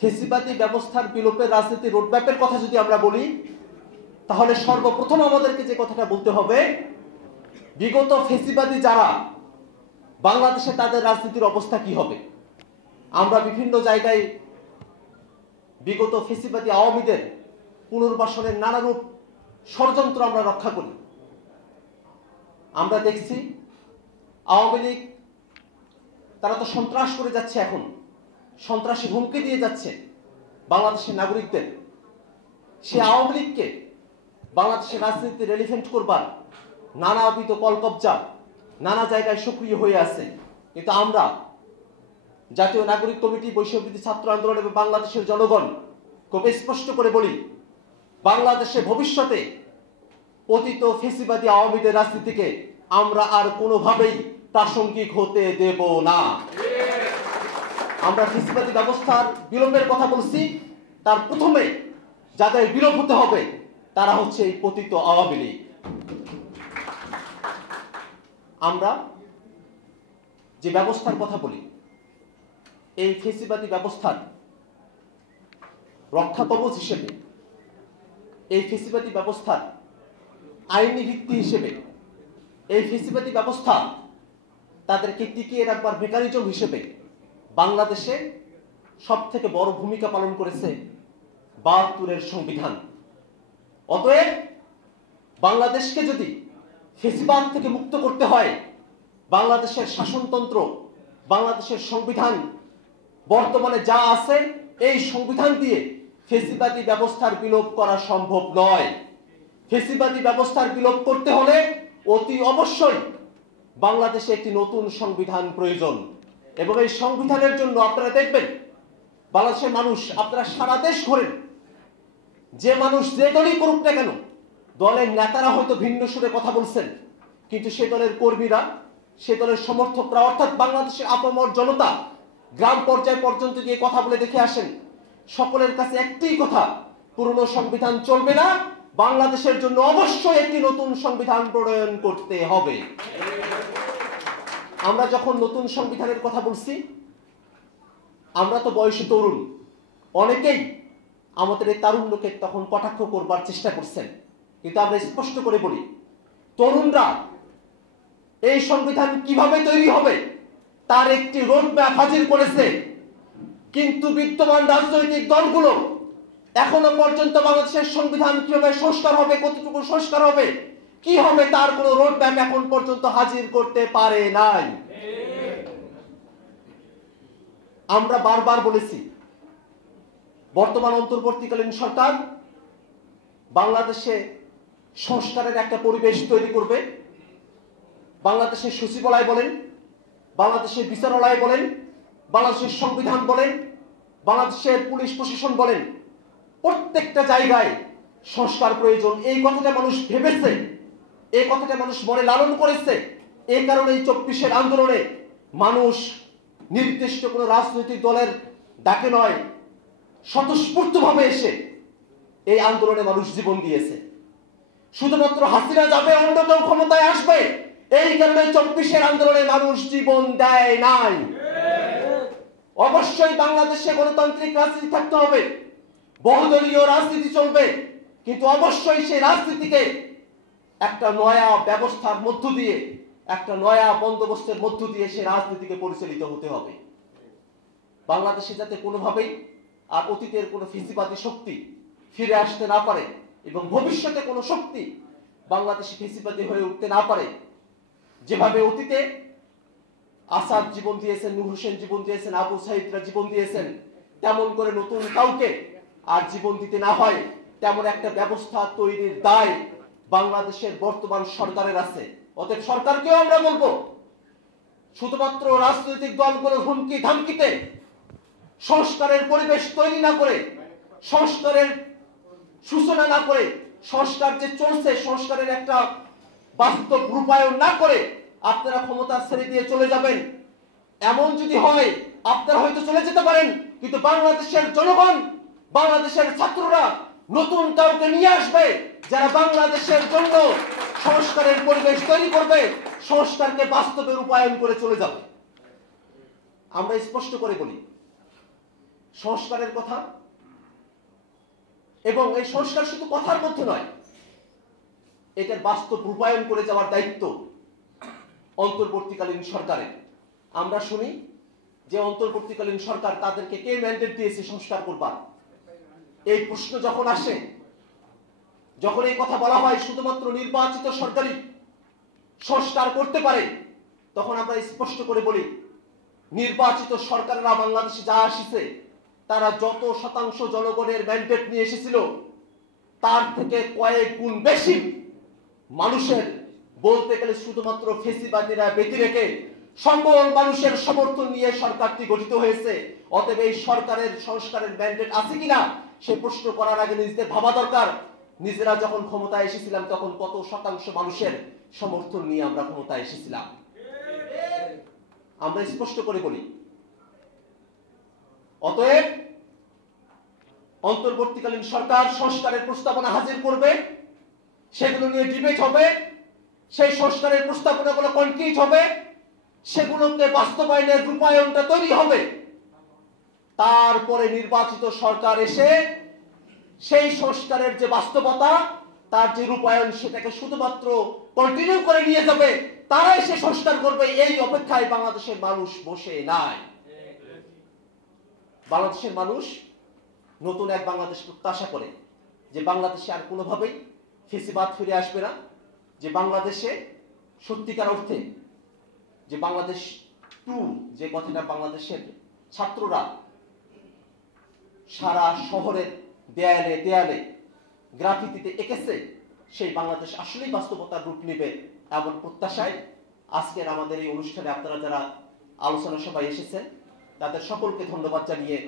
ফেসিবাদী ব্যবস্থার বিলোপের রাজনীতি রোডম্যাপের কথা যদি আমরা বলি, তাহলে সর্বপ্রথম আমাদেরকে যে কথাটা বলতে হবে, বিগত ফেসিবাদী যারা বাংলাদেশে তাদের রাজনীতির অবস্থা কি হবে। আমরা বিভিন্ন জায়গায় বিগত ফেসিবাদী আওয়ামীদের পুনর্বাসনের নানারূপ ষড়যন্ত্র আমরা রক্ষা করি। আমরা দেখছি আওয়ামী লীগ তারা তো সন্ত্রাস করে যাচ্ছে, এখন সন্ত্রাসী হুমকি দিয়ে যাচ্ছে বাংলাদেশের নাগরিকদের। সে আওয়ামী লীগকে বাংলাদেশের রাজনীতিতে রেলিভেন্ট করবার নানাবিধ কলকবজা নানা জায়গায় সক্রিয় হয়ে আছে। কিন্তু আমরা জাতীয় নাগরিক কমিটি, বৈষম্যবিরোধী ছাত্র আন্দোলন এবং বাংলাদেশের জনগণ খুব স্পষ্ট করে বলি, বাংলাদেশে ভবিষ্যতে পতিত ফেসিবাদী আওয়ামীদের রাজনীতিকে আমরা আর কোনোভাবেই প্রাসঙ্গিক হতে দেব না। আমরা ফেসিবাদী ব্যবস্থার বিলোপের কথা বলছি, তার প্রথমে যাদের বিলোপ হতে হবে তারা হচ্ছে এই পতিত আওয়ামী লীগ। আমরা যে ব্যবস্থার কথা বলি, এই ফেসিবাদী ব্যবস্থার রক্ষা কবচ হিসেবে, এই ফেসিবাদী ব্যবস্থার আইনি ভিত্তি হিসেবে, এই ফেসিবাদী ব্যবস্থা তাদেরকে টিকিয়ে রাখবার মেকানিজম হিসেবে বাংলাদেশে সব থেকে বড় ভূমিকা পালন করেছে ৭২-এর সংবিধান। অতএব বাংলাদেশকে যদি ফেসিবাদ থেকে মুক্ত করতে হয়, বাংলাদেশের শাসনতন্ত্র, বাংলাদেশের সংবিধান বর্তমানে যা আছে, এই সংবিধান দিয়ে ফেসিবাদী ব্যবস্থার বিলোপ করা সম্ভব নয়। ফেসিবাদী ব্যবস্থার বিলোপ করতে হলে অতি অবশ্যই বাংলাদেশে একটি নতুন সংবিধান প্রয়োজন। এবং এই সংবিধানের জন্য আপনারা দেখবেন, বাংলাদেশের মানুষ, আপনারা সারা দেশ ঘোরেন, যে মানুষ যে দলই করুক না কেন, দলের নেতারা হয়তো ভিন্ন সুরে কথা বলছেন, কিন্তু সে দলের কর্মীরা, সে দলের সমর্থকরা, অর্থাৎ বাংলাদেশের আপামর জনতা গ্রাম পর্যায় পর্যন্ত গিয়ে কথা বলে দেখে আসেন, সকলের কাছে একটাই কথা, পুরনো সংবিধান চলবে না, বাংলাদেশের জন্য অবশ্যই একটি নতুন সংবিধান প্রণয়ন করতে হবে। আমরা যখন নতুন সংবিধানের কথা বলছি, আমরা তো বয়সে তরুণ, অনেকেই আমাদের এই তারুণ্যকে তখন কটাক্ষ করবার চেষ্টা করছেন। কিন্তু আমরা স্পষ্ট করে বলি, তরুণরা এই সংবিধান কিভাবে তৈরি হবে তার একটি রোডম্যাপ হাজির করেছে, কিন্তু বিদ্যমান রাজনৈতিক দলগুলো এখনো পর্যন্ত বাংলাদেশের সংবিধান কিভাবে সংস্কার হবে, কতটুকু সংস্কার হবে, কি হবে, তার কোনো রোডম্যাপ এখন পর্যন্ত হাজির করতে পারে নাই। আমরা বারবার বলেছি, বর্তমান অন্তর্বর্তীকালীন সরকার বাংলাদেশে সংস্কারের একটা পরিবেশ তৈরি করবে। বাংলাদেশের সচিবালয় বলেন, বাংলাদেশের বিচারালয় বলেন, বাংলাদেশের সংবিধান বলেন, বাংলাদেশের পুলিশ প্রশাসন বলেন, প্রত্যেকটা জায়গায় সংস্কার প্রয়োজন। এই কথাটা মানুষ ভেবেছে, এই কথাটা মানুষ মনে লালন করেছে। এই কারণে এই ২৪-এর আন্দোলনে মানুষ নির্দিষ্ট কোনো রাজনৈতিক দলের ডাকে নয়, স্বতঃস্ফূর্তভাবে এসে এই আন্দোলনে মানুষ জীবন দিয়েছে। শুধুমাত্র হাসিনা যাবে, অন্য কেউ ক্ষমতায় আসবে, এই কারণে ২৪-এর আন্দোলনে মানুষ জীবন দেয় নাই। অবশ্যই বাংলাদেশে গণতান্ত্রিক রাজনীতি থাকতে হবে, বহুদলীয় রাজনীতি চলবে, কিন্তু অবশ্যই সেই রাজনীতিকে একটা নয়া ব্যবস্থার মধ্য দিয়ে, একটা নয়া বন্দোবস্তের মধ্য দিয়ে সেই রাজনীতিকে পরিচালিত হতে হবে। বাংলাদেশে যাতে কোনোভাবেই আর অতীতের কোনো ফেসিবাদী শক্তি ফিরে আসতে না পারে এবং ভবিষ্যতে কোনো শক্তি বাংলাদেশে ফেসিবাদী হয়ে উঠতে না পারে। যেভাবে অতীতে আসাদ জীবন দিয়েছেন, নূর হোসেন জীবন দিয়েছেন, আবু সাইদরা জীবন দিয়েছেন, তেমন করে নতুন কাউকে আর জীবন দিতে না হয়, তেমন একটা ব্যবস্থা তৈরির দায় বাংলাদেশের বর্তমান সরকারের আছে। অতএব সরকারকেও আমরা বলবো, শুধুমাত্র রাজনৈতিক দলগুলোর হুমকি ধামকিতে সংস্কারের পরিবেশ তৈরি না করে, সংস্কারের সূচনা না করে, সংস্কার যে চলছে সংস্কারের একটা বাস্তব রূপায়ণ না করে আপনারা ক্ষমতা ছেড়ে দিয়ে চলে যাবেন, এমন যদি হয় আপনারা হয়তো চলে যেতে পারেন, কিন্তু বাংলাদেশের জনগণ, বাংলাদেশের ছাত্ররা নতুন কাউকে নিয়ে আসবে যারা বাংলাদেশের জন্য সংস্কারের পরিবেশ তৈরি করবে, সংস্কারকে বাস্তবে রূপায়ণ করে চলে যাবে। আমরা স্পষ্ট করে বলি, সংস্কারের কথা, এবং এই সংস্কার শুধু কথার মধ্যে নয়, এটার বাস্তব রূপায়ণ করে যাওয়ার দায়িত্ব অন্তর্বর্তীকালীন সরকারের। আমরা শুনি যে অন্তর্বর্তীকালীন সরকার তাদেরকে কে ম্যান্ডেট দিয়েছে সংস্কার করবার। এই প্রশ্ন যখন আসে, যখন এই কথা বলা হয় শুধুমাত্র নির্বাচিত সরকারই সংস্কার করতে পারে, তখন আমরা স্পষ্ট করে বলি, নির্বাচিত সরকারেরা বাংলাদেশে যা আসছে তারা যত শতাংশ জনগণের ম্যান্ডেট নিয়ে এসেছিল তার থেকে কয়েক গুণ বেশি মানুষের, বলতে গেলে শুধুমাত্র ফেসিবাদীরা ব্যতি রেখে সকল মানুষের সমর্থন নিয়ে সরকারটি গঠিত হয়েছে। অতএব এই সরকারের সংস্কারের ম্যান্ডেট আছে কিনা সে প্রশ্ন করার আগে নিজেদের ভাবা দরকার, নিজেরা যখন ক্ষমতায় এসেছিলাম তখন কত শতাংশ মানুষের সমর্থন নিয়ে আমরা ক্ষমতায় এসেছিলাম। আমরা স্পষ্ট করে বলি, অতএব অন্তর্বর্তীকালীন সরকার সংস্কারের প্রস্তাবনা হাজির করবে, সেগুলো নিয়ে ডিবেট হবে, সেই সংস্কারের প্রস্তাবনাগুলো কনক্রিট হবে, সেগুলোকে বাস্তবায়নের রূপায়ণটা তৈরি হবে। তারপরে নির্বাচিত সরকার এসে সেই সংস্কারের যে বাস্তবতা, তার যে রূপায়ণ, সেটাকে শুধুমাত্র কন্টিনিউ করে নিয়ে যাবে, তারাই সে সংস্কার করবে। এই অপেক্ষায় বাংলাদেশের মানুষ বসে নাই। বাংলাদেশের মানুষ নতুন এক বাংলাদেশ প্রত্যাশা করে, যে বাংলাদেশে আর কোনোভাবেই ফেসিবাদ ফিরে আসবে না, যে বাংলাদেশে সত্যিকার অর্থে যে বাংলাদেশ টু, যে কথাটা বাংলাদেশের ছাত্ররা সারা শহরের দেয়ালে দেয়ালে গ্রাফিতিতে এঁকেছে, সেই বাংলাদেশ আসলেই বাস্তবতার রূপ নেবে এমন প্রত্যাশায় আজকের আমাদের এই অনুষ্ঠানে আপনারা যারা আলোচনা সভায় এসেছেন তাদের সকলকে ধন্যবাদ জানিয়ে